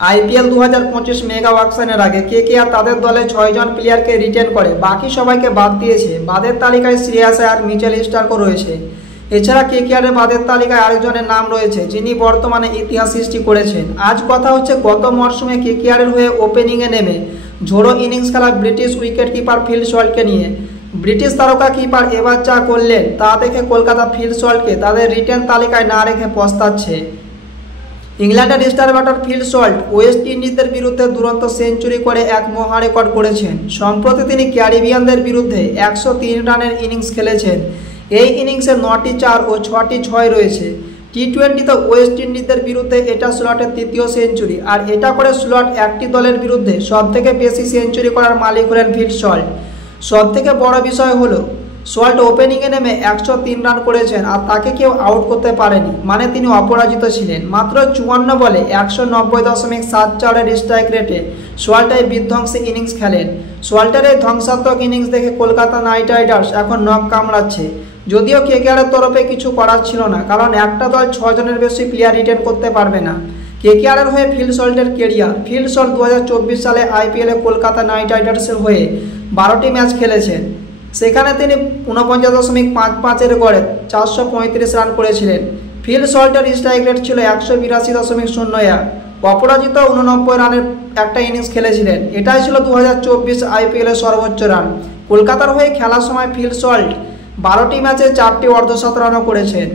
IPL 2025 mega অকশনের আগে KKR তাদের দলে 6 জন প্লেয়ারকে রিটেন করে, বাকি সবাইকে বাদ দিয়েছে। বাদের তালিকায় শ্রেয়াস আয়ার, মিচেল স্টার্কও রয়েছে। এছাড়া কেকেআরের বাদের তালিকায় আরেকজনের নাম রয়েছে যিনি বর্তমানে ইতিহাস সৃষ্টি করেছেন। আজ কথা হচ্ছে গত মরশুমে কেকেআরের হয়ে ওপেনিংয়ে নেমে ঝোড়ো ইনিংস খেলা ব্রিটিশ উইকেট কিপার ফিল সল্টকে নিয়ে। ব্রিটিশ তারকা কিপার এবার যা করলেন তা দেখে কলকাতা ফিল সল্টকে তাদের রিটেন তালিকায় না রেখে পস্তাচ্ছে। ইংল্যান্ডের star batter Phil Salt West ইন্ডিজের বিরুদ্ধে দুরন্ত সেঞ্চুরি করে এক মহা রেকর্ড করেছেন। সম্প্রতি তিনি ক্যারিবিয়ানদের বিরুদ্ধে 103 রানের ইনিংস খেলেছেন। এই ইনিংসে 9টি 4 ও 6টি 6 রয়েছে। টি-20তে ওয়েস্ট ইন্ডিজের বিরুদ্ধে এটা স্লটের তৃতীয় সেঞ্চুরি, আর এটা করে স্লট একটি দলের বিরুদ্ধে সবথেকে বেশি সেঞ্চুরি করার মালিক হলেন ফিল সল্ট। সবথেকে বড় বিষয় হলো সল্ট ওপেনিংয়ে নেমে 103 রান করেছেন আর তাকে কেউ আউট করতে পারেনি, মানে তিনি অপরাজিত ছিলেন। মাত্র 54 বলে 190.74 স্ট্রাইক রেটে সল্ট এই বিধ্বংসী ইনিংস খেলেন। সল্টের এই ধ্বংসাত্মক ইনিংস দেখে কলকাতা নাইট রাইডার্স এখন নখ কামড়াচ্ছে। যদিও কেকেআরের তরফে কিছু করার ছিল না, কারণ একটা দল 6 জনের বেশি প্লেয়ার রিটেন করতে পারবে না। কেকেআরের হয়ে ফিল সল্টের কেরিয়ার। ফিল সল্ট 2024 সালে আইপিএলে কলকাতা নাইট রাইডার্সের হয়ে 12টি ম্যাচ খেলেছেন। সেখানে তিনি 49.55 গড়ে 435 রান করেছিলেন। ফিল সল্টের স্ট্রাইক রেট ছিল 182.01। অপরাজিত 89 রানের একটা ইনিংস খেলেছিলেন। এটাই ছিল 2024 আইপিএলের সর্বোচ্চ রান। কলকাতার হয়ে খেলার সময় ফিল সল্ট 12টি ম্যাচে 4টি অর্ধশতরানও করেছেন।